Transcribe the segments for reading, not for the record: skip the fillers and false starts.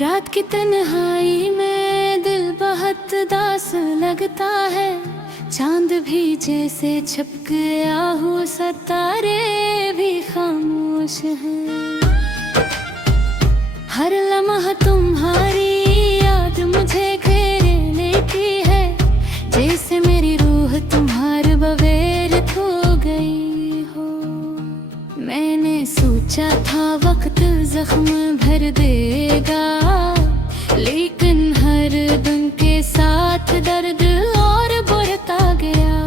रात की तन्हाई में दिल बहुत दास लगता है। चांद भी जैसे छप गया हो, सितारे भी खामोश हैं। हर लम्हा तुम्हारी याद मुझे घेरे लेती है, जैसे मेरी रूह तुम्हारे बगैर खो गई हो। मैंने सोचा था वक्त जख्म भर देगा, लेकिन हर दिन के साथ दर्द और बढ़ता गया।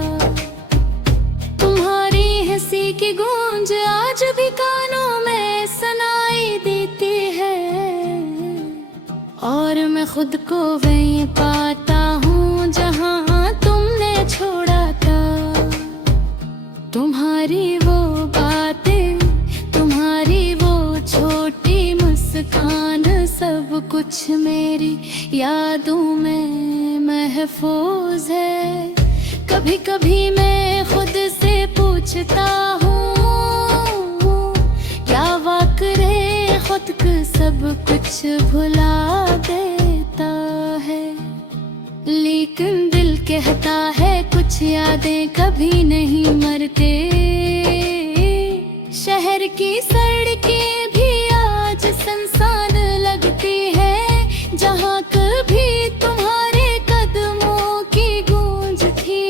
तुम्हारी हंसी की गूंज आज भी कानों में सुनाई देती है, और मैं खुद को वहीं पाता हूँ जहाँ तुमने छोड़ा था। तुम्हारी वो बातें, तुम्हारी वो छोटी मुस्कान, सब कुछ मेरी यादों में महफूज है। कभी कभी मैं खुद से पूछता हूँ, क्या वाकई खुद को सब कुछ भुला देता है। लेकिन दिल कहता है कुछ यादें कभी नहीं मरते। शहर की सड़कें भी आज सुनसान लगती है, जहाँ कभी तुम्हारे कदमों की गूंज थी,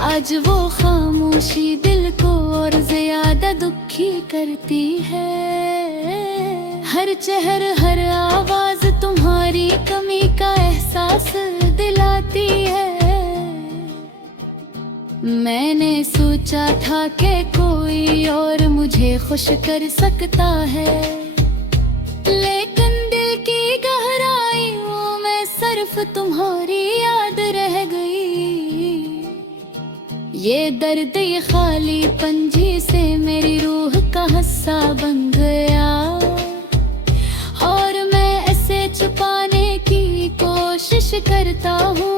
आज वो खामोशी दिल को और ज्यादा दुखी करती है। हर चेहर हर आवाज तुम्हारी कमी का एहसास दिलाती है। मैंने सोचा था कि कोई और मुझे खुश कर सकता है, लेकिन दिल की गहराइयों में सिर्फ तुम्हारी याद रह गई। ये दर्द ये खालीपन से मेरी रूह का हिस्सा बन गया, और मैं इसे छुपाने की कोशिश करता हूँ,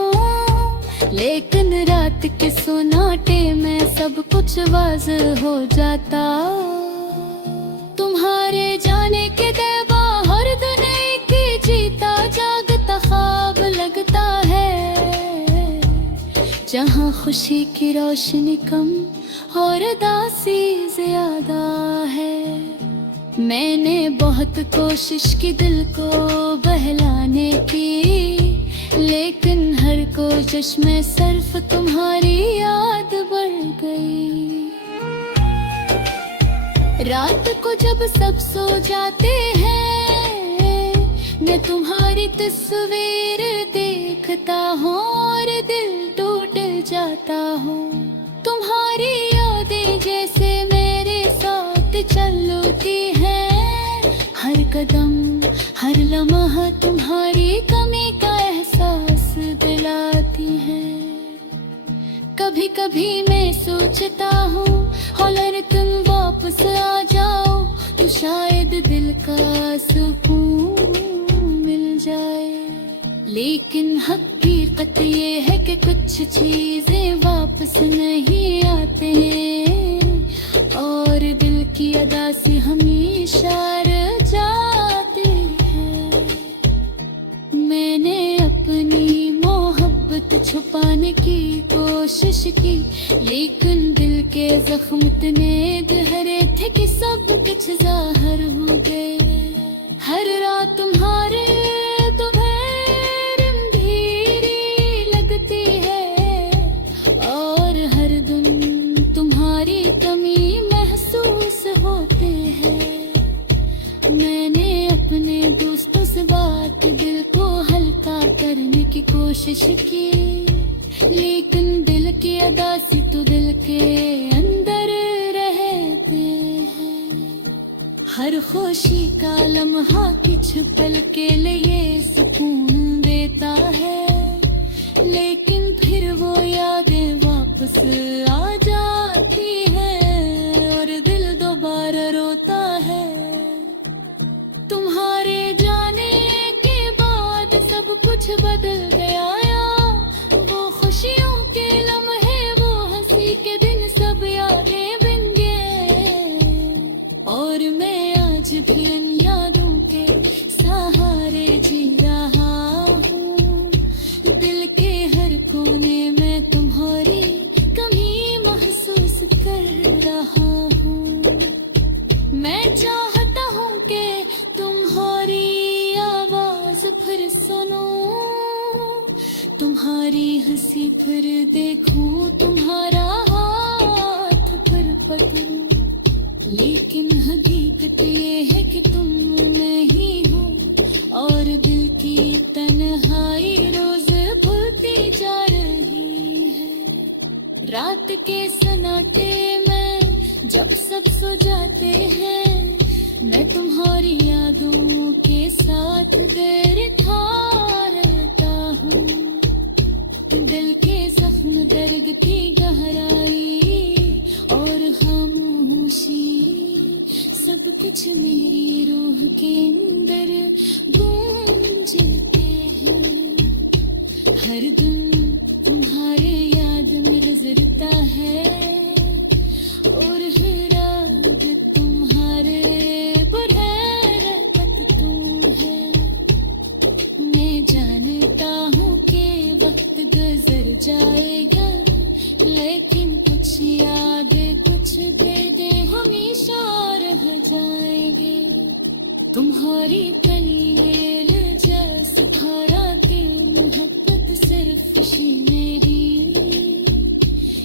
लेकिन रात के सुनाटे में सब कुछ वाज़ेह हो जाता। तुम्हारे जाने के देबा हर दिन की जीता जागता ख्वाब लगता है, जहाँ खुशी की रोशनी कम और उदासी ज्यादा है। मैंने बहुत कोशिश की दिल को बहलाने की, लेकिन हर कोशिश में सिर्फ तुम्हारी याद बढ़ गई। रात को जब सब सो जाते हैं, मैं तुम्हारी तस्वीर देखता हूँ और दिल टूट जाता हूँ। तुम्हारी यादें जैसे मेरे साथ चलती हैं, हर कदम हर लम्हा तुम्हारी कमी का एहसास दिलाती है। कभी कभी मैं सोचता हूँ, अगर तुम वापस आ जाओ तो शायद दिल का सुकून मिल जाए। लेकिन हकीकत ये है कि कुछ चीजें वापस नहीं आते, और दिल की अदासी हमेशा रह जाती है। मैंने अपनी मोहब्बत छुपाने की कोशिश की, लेकिन दिल के जख्म इतने गहरे थे कि सब कुछ जाहिर हो गए। हर रात तुम्हारे दोपहर अंधेरी लगती है, और हर दिन तुम्हारी कमी महसूस होते हैं। मैंने अपने दोस्तों से बात दिल को हल्का करने की कोशिश की, लेकिन दिल की अदासी तो दिल के अंदर रहते हैं। हर खुशी का लम्हा कुछ पल के लिए सुकून देता है, लेकिन फिर वो यादें वापस आ जाती है और दिल दोबारा रोता है। तुम्हारे जाने के बाद सब कुछ बदल गया, वो खुशियों के लम्हे, वो हंसी के दिन सब यादें बन गए। और मैं आज भी इन यादों के सहारे जी रहा हूँ, दिल के हर कोने में तुम्हारी कमी महसूस कर रहा हूँ। मैं चाहता हूँ कि तुम्हारी आवाज फिर सुनूं, तुम्हारी हंसी फिर देखूं, तुम्हारा हाथ फिर पकड़ूं। लेकिन हकीकत ये है कि तुम नहीं हो और दिल की तन्हाई रोज भूलती जा रही है। रात के सन्नाटे में जब सब सो जाते हैं, मैं तुम्हारी यादों के साथ देर ठहरता हूँ। दिल के जख्म, दर्द की गहराई और खामोशी, सब कुछ मेरी रूह के अंदर गूंजते हैं। हर दिन तुम्हारे याद में गुजरता है और हर रात तुम्हारे पर रहमत तुम है। मैं जानता हूँ कि वक्त गुजर जाएगा, लेकिन कुछ याद, कुछ दर्द हमेशा रह जाएंगे। तुम्हारी कलील सुखारा के मोहब्बत सिर्फ खुशी मेरी,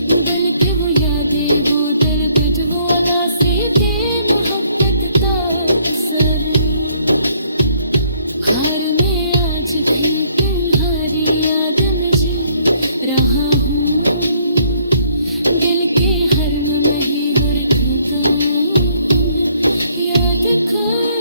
बल्कि वो यादें, वो दर्द जो वो अदा से थे मोहब्बत तक सर। हार में आज भी तुम्हारी याद में जी रहा हूँ, दिल के हर में ही गुरखता याद कर